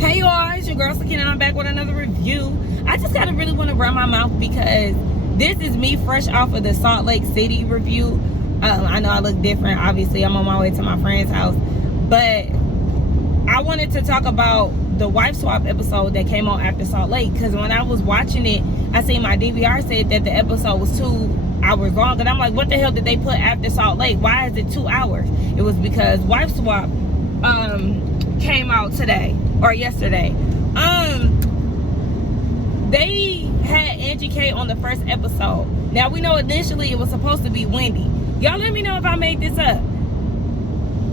Hey y'all, it's your girl Sakina and I'm back with another review. I just gotta really want to run my mouth because this is me fresh off of the Salt Lake City review. I know I look different. Obviously, I'm on my way to my friend's house. But I wanted to talk about the wife swap episode that came on after Salt Lake. Because when I was watching it, I seen my DVR said that the episode was 2 hours long. And I'm like, what the hell did they put after Salt Lake? Why is it 2 hours? It was because wife swap came out today or yesterday. They had Angie K on the first episode. Now we know initially it was supposed to be Wendy. Y'all let me know if I made this up.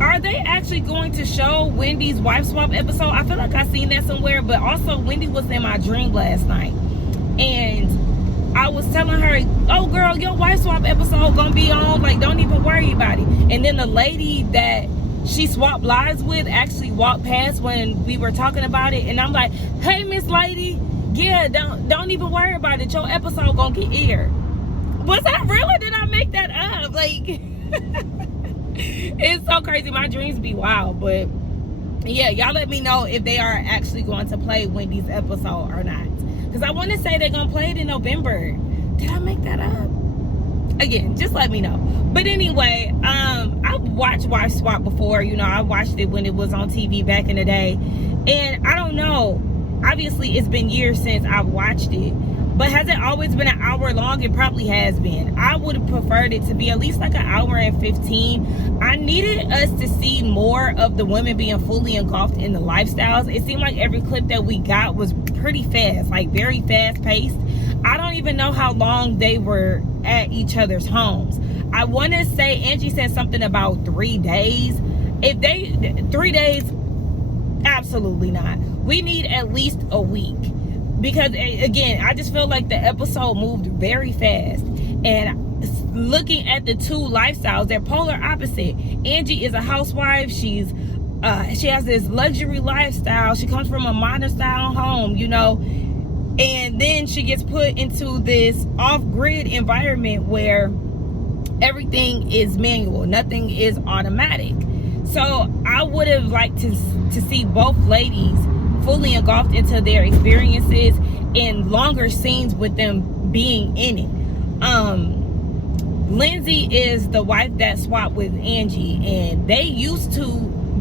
Are they actually going to show Wendy's wife swap episode? I feel like I seen that somewhere, but also Wendy was in my dream last night. And I was telling her, oh girl, your wife swap episode gonna be on, like don't even worry about it. And then the lady that she swapped lives with actually walked past when we were talking about it, and I'm like, hey Miss Lady, yeah, don't even worry about it, your episode gonna get aired. Was that real or did I make that up? Like it's so crazy, my dreams be wild. But yeah, y'all let me know if they are actually going to play Wendy's episode or not, because I want to say they're gonna play it in November. Did I make that up? Again, just let me know. But anyway, I've watched wife swap before. You know, I watched it when it was on TV back in the day, and I don't know, obviously it's been years since I've watched it, but has it always been an hour long? It probably has been. I would have preferred it to be at least like an hour and 15. I needed us to see more of the women being fully engulfed in the lifestyles. It seemed like every clip that we got was pretty fast, like very fast paced. I don't even know how long they were at each other's homes. I want to say Angie said something about 3 days. If they 3 days, absolutely not. We need at least a week, because again, I just feel like the episode moved very fast. And looking at the two lifestyles, they're polar opposite. Angie is a housewife. She has this luxury lifestyle. She comes from a modern style home, you know. And then she gets put into this off-grid environment where everything is manual, nothing is automatic. So I would have liked to see both ladies fully engulfed into their experiences in longer scenes with them being in it. Lindsay is the wife that swapped with Angie, and they used to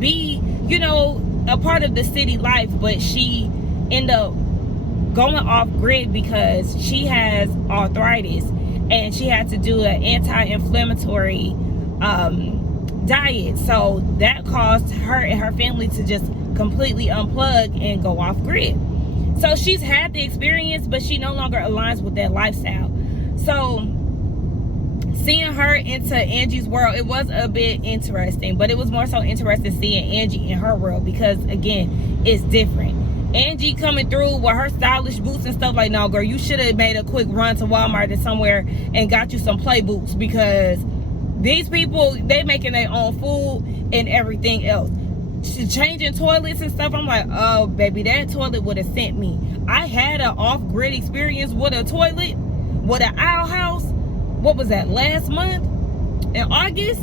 be, you know, a part of the city life, but she ended up going off grid because she has arthritis and she had to do an anti-inflammatory diet. So that caused her and her family to just completely unplug and go off grid. So she's had the experience, but she no longer aligns with that lifestyle. So seeing her into Angie's world, it was a bit interesting, but it was more so interesting seeing Angie in her world because again, it's different. Angie coming through with her stylish boots and stuff, like, no girl, you should have made a quick run to Walmart or somewhere and got you some play boots, because these people, they making their own food and everything else. Changing toilets and stuff, I'm like, oh baby, that toilet would have sent me. I had an off-grid experience with a toilet, with an outhouse. What was that, last month? In August,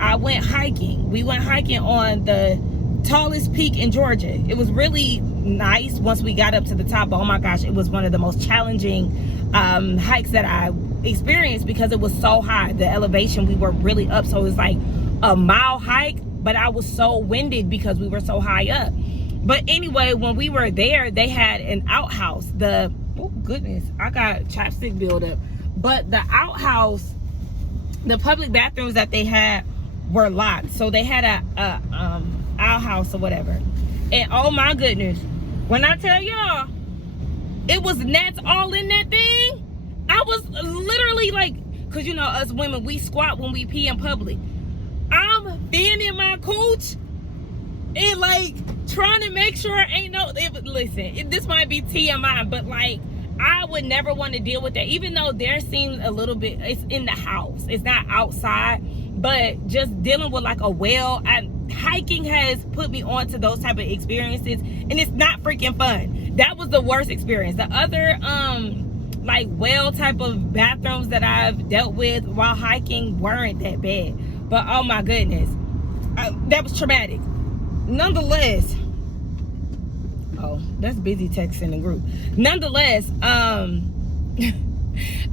I went hiking. We went hiking on the tallest peak in Georgia. It was really nice once we got up to the top, but oh my gosh, it was one of the most challenging hikes that I experienced because it was so high. The elevation, we were really up, so it was like a mile hike, but I was so winded because we were so high up. But anyway, when we were there, they had an outhouse. Oh goodness, I got chapstick buildup. But the outhouse, the public bathrooms that they had were locked, so they had a outhouse or whatever. And oh my goodness, when I tell y'all, it was gnats all in that thing. I was literally like, because you know us women, we squat when we pee in public. I'm being in my cooch and like trying to make sure ain't no, listen, this might be TMI, but like I would never want to deal with that, even though there seems a little bit, it's in the house, it's not outside. But just dealing with like a well, hiking has put me on to those type of experiences, and it's not freaking fun. That was the worst experience. The other like well type of bathrooms that I've dealt with while hiking weren't that bad, but oh my goodness, that was traumatic. Nonetheless, Oh, that's busy texting the group. Nonetheless,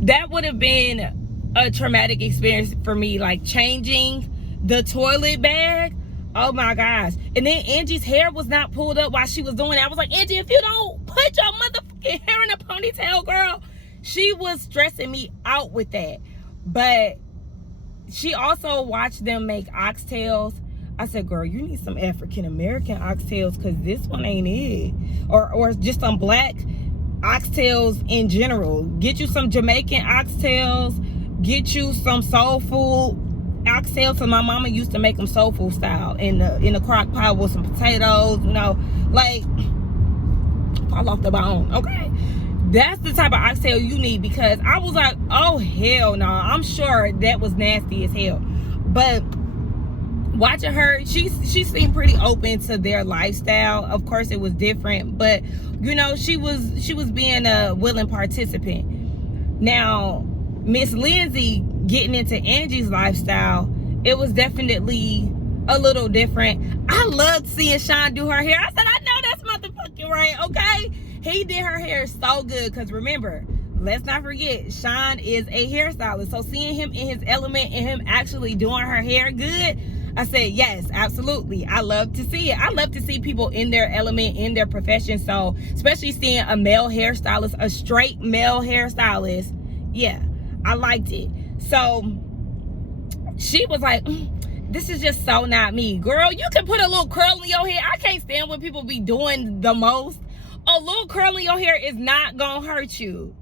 that would have been a traumatic experience for me, like changing the toilet bag. Oh my gosh. And then Angie's hair was not pulled up while she was doing it. I was like, Angie, if you don't put your motherfucking hair in a ponytail, girl. She was stressing me out with that. But she also watched them make oxtails. I said, girl, you need some African American oxtails, because this one ain't it. Or just some black oxtails in general. Get you some Jamaican oxtails. Get you some soul food oxtails. So my mama used to make them soul food style in the crock pot with some potatoes, you know, like fall off the bone. Okay, that's the type of oxtail you need, because I was like, oh hell no. I'm sure that was nasty as hell. But watching her, she seemed pretty open to their lifestyle. Of course it was different, but you know, she was being a willing participant. Now Miss Lindsay getting into Angie's lifestyle, it was definitely a little different. I loved seeing Sean do her hair. I said, I know that's motherfucking right, okay? He did her hair so good, because remember, let's not forget, Sean is a hairstylist. So seeing him in his element and him actually doing her hair good, I said, yes, absolutely. I love to see it. I love to see people in their element, in their profession. So especially seeing a male hairstylist, a straight male hairstylist, yeah, I liked it. So she was like, this is just so not me. Girl, you can put a little curl in your hair. I can't stand when people be doing the most. A little curl in your hair is not gonna hurt you.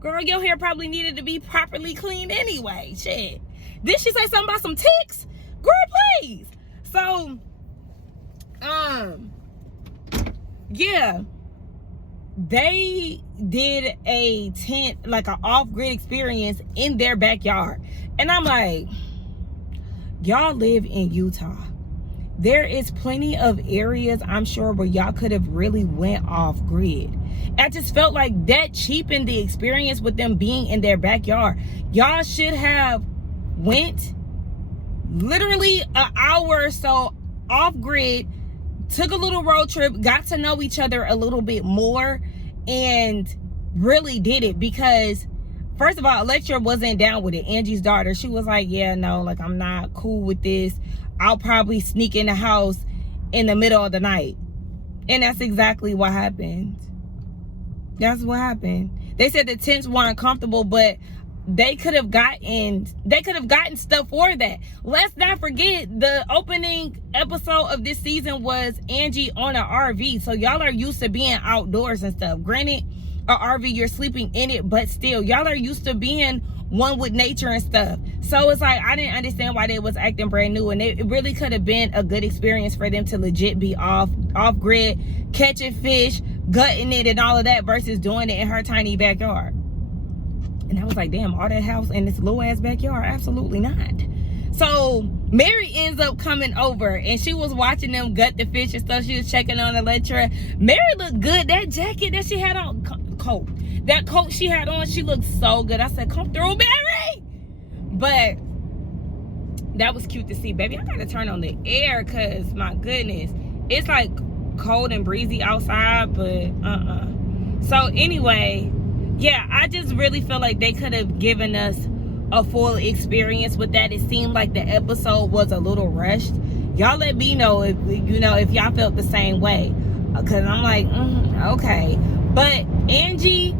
Girl, your hair probably needed to be properly cleaned anyway. Shit. Did she say something about some ticks? Girl, please. So, yeah. They did a tent, like an off-grid experience in their backyard. And I'm like, y'all live in Utah. There is plenty of areas, I'm sure, where y'all could have really went off-grid. I just felt like that cheapened the experience with them being in their backyard. Y'all should have went literally an hour or so off-grid, took a little road trip, got to know each other a little bit more, and really did it. Because first of all, Electra wasn't down with it. Angie's daughter, she was like, yeah, no, like, I'm not cool with this. I'll probably sneak in the house in the middle of the night. And that's exactly what happened. That's what happened. They said the tents weren't comfortable, but they could have gotten stuff for that. Let's not forget, the opening episode of this season was Angie on an RV. So y'all are used to being outdoors and stuff. Granted, an RV, you're sleeping in it, but still, y'all are used to being one with nature and stuff. So it's like, I didn't understand why they was acting brand new, and it really could have been a good experience for them to legit be off grid, catching fish, gutting it and all of that, versus doing it in her tiny backyard. And I was like, damn, all that house in this little ass backyard? Absolutely not. So Mary ends up coming over, and she was watching them gut the fish and stuff. She was checking on Electra. Mary looked good. That jacket that she had on, that coat she had on, she looked so good. I said, come through, Mary. But that was cute to see. Baby, I gotta turn on the air, because my goodness, it's like cold and breezy outside. But so anyway, yeah, I just really feel like they could have given us a full experience with that. It seemed like the episode was a little rushed. Y'all let me know if if y'all felt the same way, because I'm like, okay. But Angie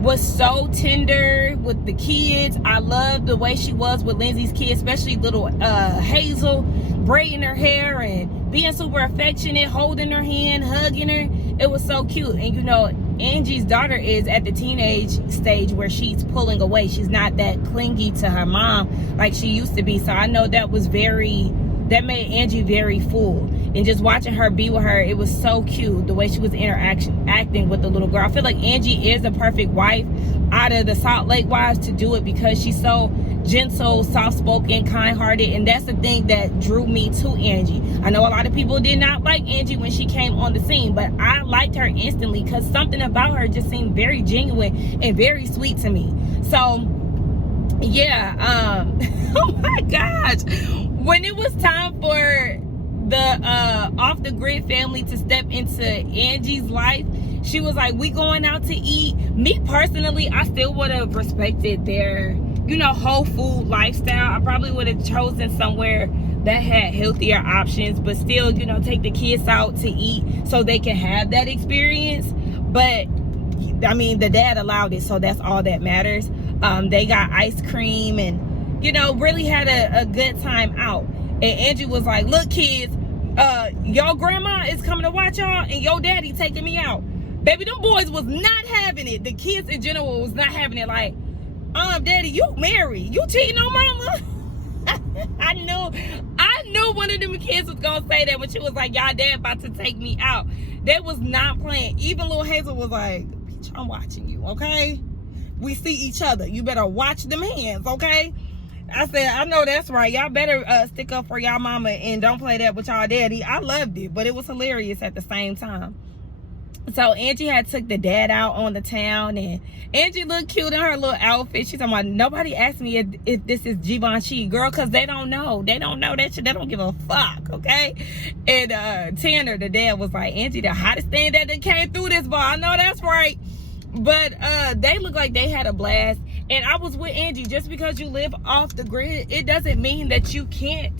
was so tender with the kids. I loved the way she was with Lindsay's kids, especially little Hazel, braiding her hair and being super affectionate, holding her hand, hugging her. It was so cute. And Angie's daughter is at the teenage stage where she's pulling away. She's not that clingy to her mom like she used to be. So I know that made Angie very full. And just watching her be with her, it was so cute, the way she was acting with the little girl. I feel like Angie is the perfect wife out of the Salt Lake wives to do it, because she's so gentle, soft-spoken, kind-hearted, and that's the thing that drew me to Angie. I know a lot of people did not like Angie when she came on the scene, but I liked her instantly, because something about her just seemed very genuine and very sweet to me. So yeah, oh my gosh, when it was time for the off the grid family to step into Angie's life. She was like, we going out to eat. Me personally, I still would have respected their, whole food lifestyle. I probably would have chosen somewhere that had healthier options, but still, take the kids out to eat so they can have that experience. But I mean, the dad allowed it, so that's all that matters. They got ice cream and, really had a good time out. And Angie was like, look, kids, your grandma is coming to watch y'all and your daddy taking me out. Baby, them boys was not having it. The kids in general was not having it. Like, daddy, you married. You cheating on mama? I knew one of them kids was gonna say that when she was like, y'all dad about to take me out. They was not playing. Even little Hazel was like, bitch, I'm watching you, okay? We see each other. You better watch them hands, okay? I said, I know that's right. Y'all better stick up for y'all mama and don't play that with y'all daddy. I loved it, but it was hilarious at the same time. So Angie had took the dad out on the town, and Angie looked cute in her little outfit. She's talking about, nobody asked me if this is Givenchy, girl, because they don't know. They don't know that shit. They don't give a fuck, okay? And Tanner, the dad, was like, Angie, the hottest thing that came through this bar. I know that's right. But they look like they had a blast. And I was with Angie. Just because you live off the grid, it doesn't mean that you can't,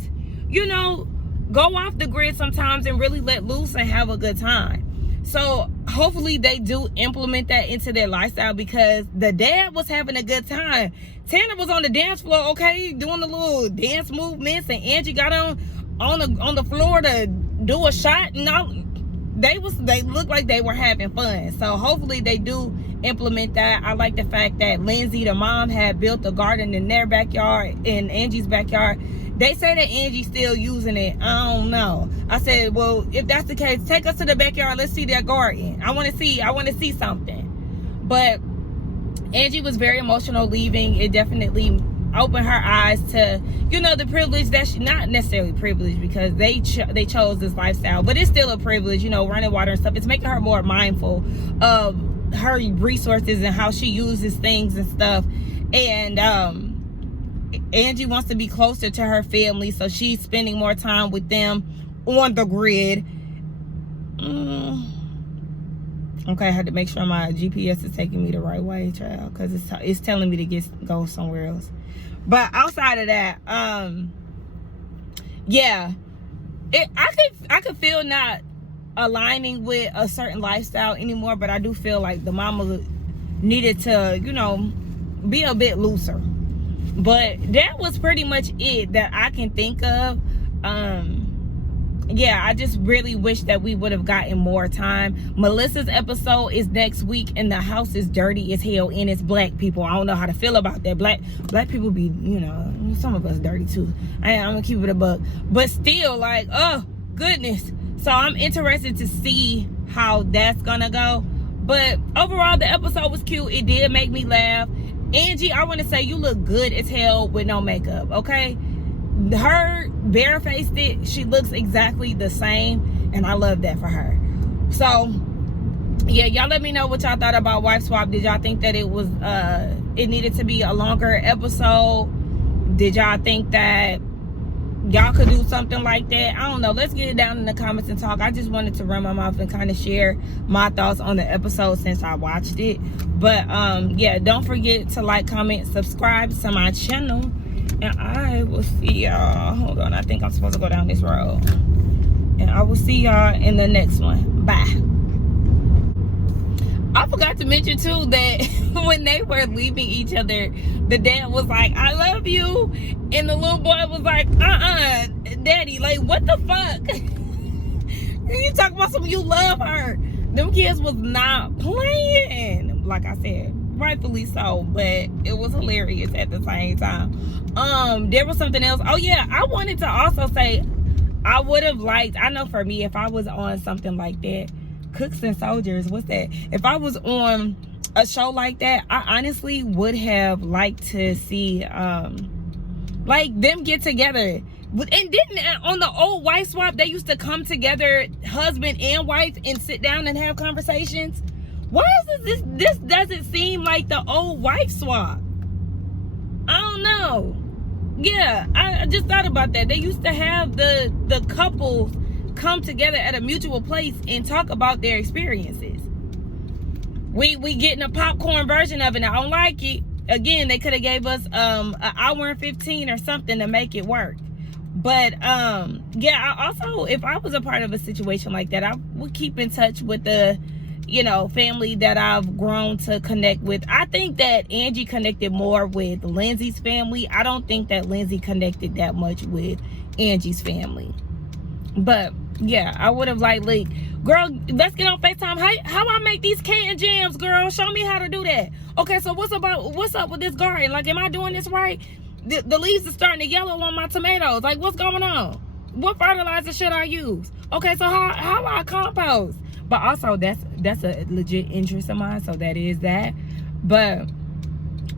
go off the grid sometimes and really let loose and have a good time. So hopefully they do implement that into their lifestyle, because the dad was having a good time. Tanner was on the dance floor, okay, doing the little dance movements, and Angie got on the floor to do a shot, and all. They looked like they were having fun. So hopefully they do implement that. I like the fact that Lindsay, the mom, had built a garden in their backyard, in Angie's backyard. They say that Angie's still using it. I don't know. I said, well, if that's the case, take us to the backyard. Let's see that garden. I want to see something. But Angie was very emotional leaving. It definitely opened her eyes to, the privilege that she, not necessarily privilege because they chose this lifestyle, but it's still a privilege, running water and stuff. It's making her more mindful of her resources and how she uses things and stuff. And Angie wants to be closer to her family, so she's spending more time with them on the grid. Okay, I had to make sure my GPS is taking me the right way, child, because it's telling me to go somewhere else. But outside of that, yeah, I could feel not aligning with a certain lifestyle anymore, but I do feel like the mama needed to, be a bit looser. But that was pretty much it that I can think of. Yeah, I just really wish that we would have gotten more time. Melissa's episode is next week, and the house is dirty as hell, and it's black people. I don't know how to feel about that. Black people be, some of us dirty too. I'm gonna keep it a buck, but still, like, oh goodness. So I'm interested to see how that's gonna go. But overall, the episode was cute. It did make me laugh. Angie, I want to say you look good as hell with no makeup, okay? Her barefaced it, she looks exactly the same, and I love that for her. So yeah, y'all let me know what y'all thought about Wife Swap. Did y'all think that it needed to be a longer episode? Did y'all think that y'all could do something like that? I don't know. Let's get it down in the comments and talk. I just wanted to run my mouth and kind of share my thoughts on the episode since I watched it. But yeah, don't forget to like, comment, subscribe to my channel, and I will see y'all. Hold on, I think I'm supposed to go down this road, and I will see y'all in the next one. Bye. I forgot to mention too that when they were leaving each other, the dad was like, I love you, and the little boy was like, daddy, like, what the fuck? You talking about something, you love her. Them kids was not playing. Like I said, rightfully so, but it was hilarious at the same time. There was something else. Oh yeah, I wanted to also say, I would have liked, I know for me, if I was on something like that, Cooks and Soldiers, what's that? If I was on a show like that, I honestly would have liked to see like them get together. And didn't on the old Wife Swap, they used to come together, husband and wife, and sit down and have conversations? Why is this doesn't seem like the old Wife Swap? I don't know. Yeah, I just thought about that. They used to have the couples come together at a mutual place and talk about their experiences. We getting a popcorn version of it. I don't like it. Again, they could have gave us an hour and 15 or something to make it work. But yeah, I also, if I was a part of a situation like that, I would keep in touch with the, you know, family that I've grown to connect with. I think that Angie connected more with Lindsay's family. I don't think that Lindsay connected that much with Angie's family. But yeah, I would have like, girl, let's get on FaceTime. How I make these canned jams, girl? Show me how to do that. Okay, so what's up with this garden? Like, am I doing this right? The leaves are starting to yellow on my tomatoes. Like, what's going on? What fertilizer should I use? Okay, so how I compost? But also, that's a legit interest of mine, so that is that. But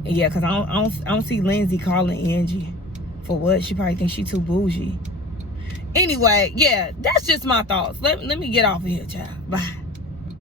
yeah, because I don't see Lindsay calling Angie for what? She probably thinks she too bougie. Anyway, yeah, that's just my thoughts. Let me get off of here, child. Bye.